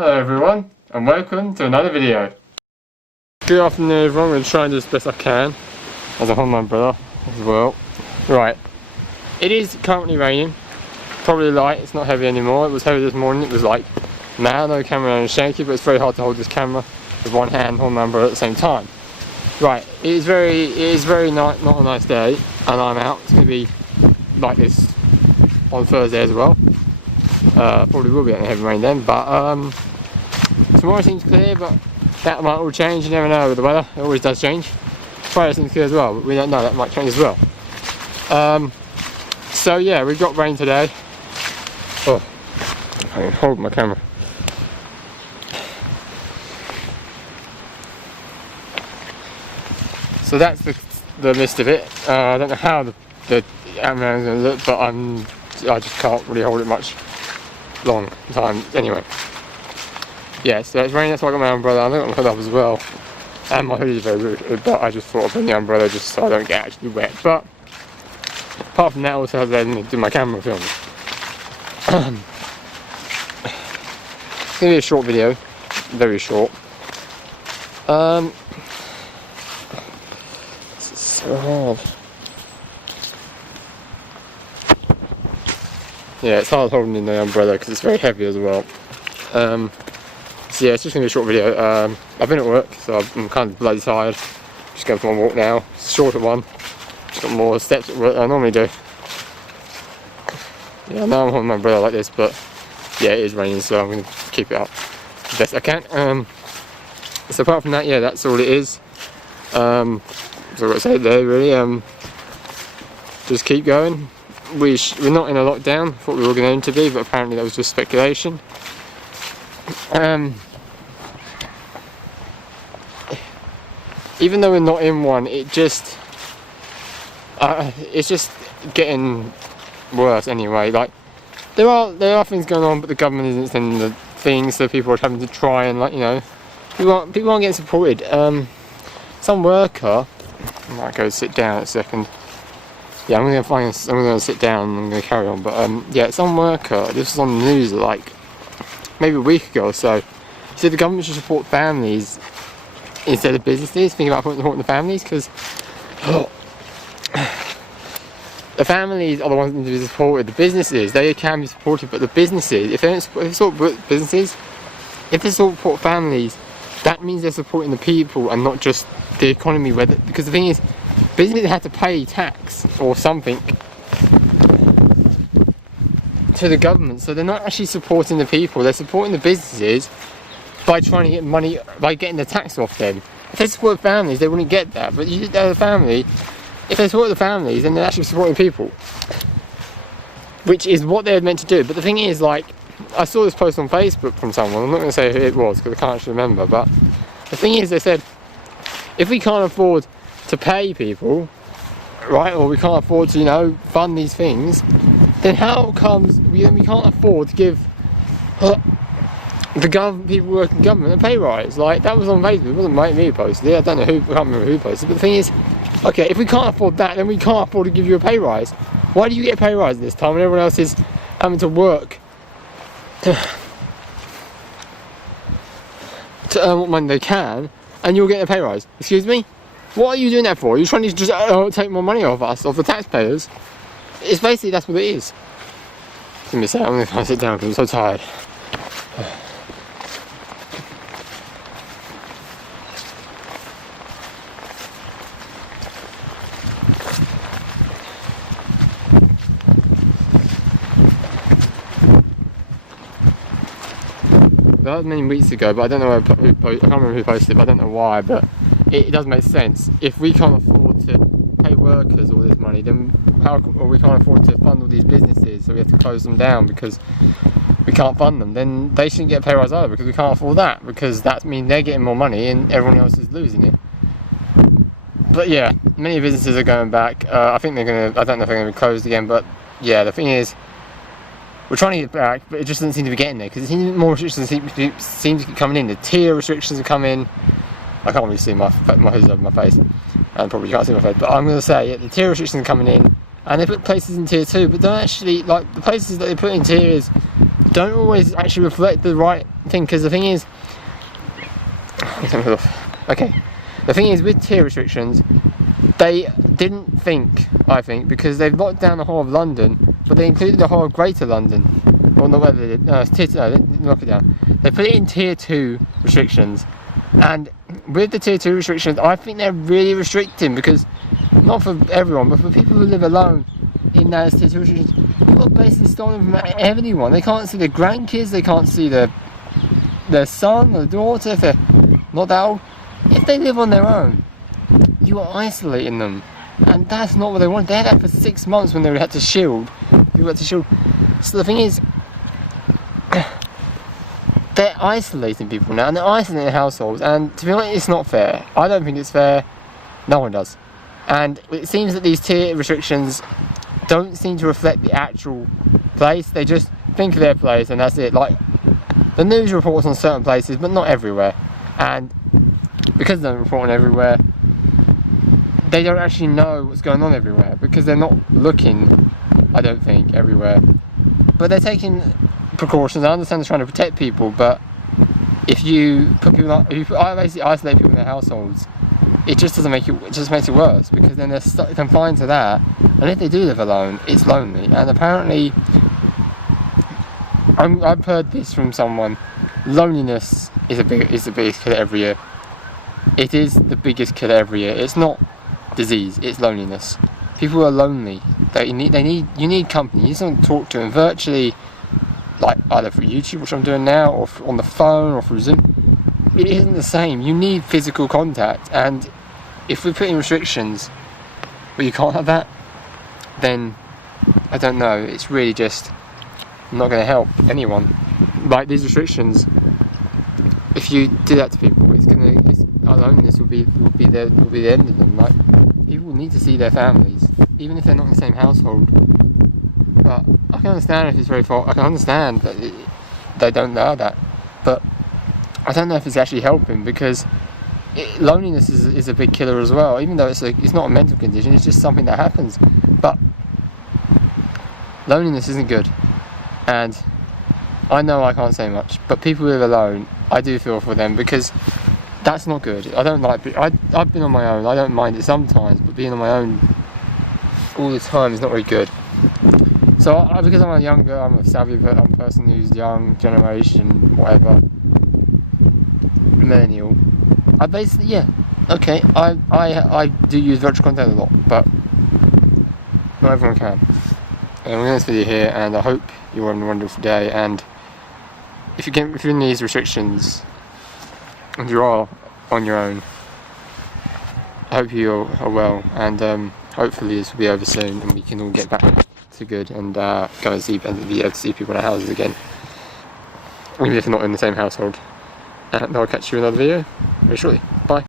Hello everyone, and welcome to another video. Good afternoon everyone, I'm going to try and do as best I can as I hold my umbrella as well. Right, it is currently raining, probably light, it's not heavy anymore. It was heavy this morning, it was like, now no camera and shaky, but it's very hard to hold this camera with one hand and hold my umbrella at the same time. Right, it is very not a nice day, and I'm out. It's going to be like this on Thursday as well. Probably will be in heavy rain then, but tomorrow seems clear, but that might all change. You never know with the weather, it always does change. Friday seems clear as well, but we don't know, that might change as well. So yeah, we've got rain today. Oh, I can hold my camera. So that's the list of it. I don't know how the outline's going to look, but I just can't really hold it much long time anyway. Yeah, so it's raining, that's why I got my umbrella. I got my hood up as well, and my hoodie is very good, but I just thought I'd bring the umbrella just so I don't get actually wet. But apart from that, I also have to do my camera film. It's going to be a short video, very short. It's so hard. Yeah, it's hard holding in the umbrella because it's very heavy as well. So yeah, it's just going to be a short video. I've been at work, so I'm kind of bloody tired. Just going for my walk now. It's a shorter one. Just got more steps at work than I normally do. Yeah, now I'm holding my umbrella like this, but yeah, it is raining, so I'm going to keep it up the best I can. So apart from that, yeah, that's all it is. So I've got to say there, really. Just keep going. We're not in a lockdown. Thought we were going to be, but apparently that was just speculation. Even though we're not in one, it's just getting worse anyway. Like there are things going on, but the government isn't sending the things, so people are having to try and, like, you know, people aren't getting supported. Some worker, I might go sit down a second. Yeah, I'm gonna sit down and I'm gonna carry on. But yeah, some worker, this was on the news like maybe a week ago or so, said the government should support families instead of businesses. Think about supporting the families, because the families are the ones that need to be supported. The businesses, they can be supported, but the businesses, if they support businesses, if they support families, that means they're supporting the people and not just the economy. Because the thing is, businesses have to pay tax or something to the government, so they're not actually supporting the people, they're supporting the businesses by trying to get money, by getting the tax off them. If they support families, they wouldn't get that, but if they support the families, then they're actually supporting people, which is what they're meant to do. But the thing is, like, I saw this post on Facebook from someone, I'm not going to say who it was because I can't actually remember, but the thing is, they said, if we can't afford to pay people, right, or we can't afford to, you know, fund these things, then how comes we can't afford to give the people working in government a pay rise? Like, that was on Facebook, it wasn't me who posted it, I don't know I can't remember who posted it, but the thing is, okay, if we can't afford that, then we can't afford to give you a pay rise. Why do you get a pay rise this time when everyone else is having to work to earn what money they can, and you're getting a pay rise? Excuse me? What are you doing that for? You're trying to just take more money off us, off the taxpayers? It's basically, that's what it is. Give me a second, I'm going to sit down because I'm so tired. That was many weeks ago, but I don't know I can't remember who posted it, but I don't know why, but it does make sense. If we can't afford to pay workers all this money, then or we can't afford to fund all these businesses, so we have to close them down because we can't fund them, then they shouldn't get a pay rise either, because we can't afford that, because that means they're getting more money and everyone else is losing it. But yeah, many businesses are going back. I think I don't know if they're going to be closed again, but yeah, the thing is, we're trying to get back, but it just doesn't seem to be getting there, because more restrictions seem to keep coming in. The tier restrictions are coming. I can't really see my hood's over my face, and probably can't see my face, but I'm going to say, yeah, the tier restrictions are coming in, and they put places in tier 2, but don't actually, like, the places that they put in tiers don't always actually reflect the right thing, because the thing is, okay, the thing is with tier restrictions, they didn't think, I think, because they've locked down the whole of London, but they included the whole of Greater London. Well, not whether they did, no, they didn't lock it down. They put it in tier 2 restrictions, and with the tier 2 restrictions, I think they're really restricting, because not for everyone, but for people who live alone in those tier 2 restrictions, people are basically stolen from anyone. They can't see their grandkids, they can't see their son or daughter if they're not that old. If they live on their own, you are isolating them, and that's not what they want. They had that for 6 months when they had to shield. You had to shield. So the thing is, they're isolating people now, and they're isolating households, and to be honest, it's not fair. I don't think it's fair. No one does. And it seems that these tier restrictions don't seem to reflect the actual place. They just think of their place, and that's it. Like, the news reports on certain places, but not everywhere. And because they don't report on everywhere, they don't actually know what's going on everywhere, because they're not looking, I don't think, everywhere. But they're taking precautions. I understand they're trying to protect people, but if you put people up, if you basically isolate people in their households, it just doesn't make it, it just makes it worse, because then they're confined to that, and if they do live alone, it's lonely. And apparently, I've heard this from someone, loneliness is the biggest killer every year. It is the biggest killer every year. It's not disease, it's loneliness. People are lonely. You need company. You need someone to talk to, and virtually, like either through YouTube, which I'm doing now, or on the phone, or through Zoom, it isn't the same. You need physical contact, and if we put in restrictions where you can't have that, then I don't know. It's really just not going to help anyone. Like these restrictions, if you do that to people, loneliness will be the end of them. Like, people need to see their families, even if they're not in the same household. But I can understand if it's very far. I can understand that they don't know that, but I don't know if it's actually helping, because loneliness is a big killer as well. Even though it's not a mental condition, it's just something that happens. But loneliness isn't good, and I know I can't say much, but people who live alone, I do feel for them, because that's not good. I don't like. I've been on my own. I don't mind it sometimes, but being on my own all the time is not very good. So because I'm a savvy person who's young generation, whatever, millennial. I basically, okay. I do use virtual content a lot, but not everyone can. And we're going to this video here, and I hope you're having a wonderful day. And if you're in these restrictions, and you are on your own, I hope you are well, and hopefully this will be over soon, and we can all get back to good, and go and be able to see people in our houses again, even if they're not in the same household. And I'll catch you in another video very shortly. Bye.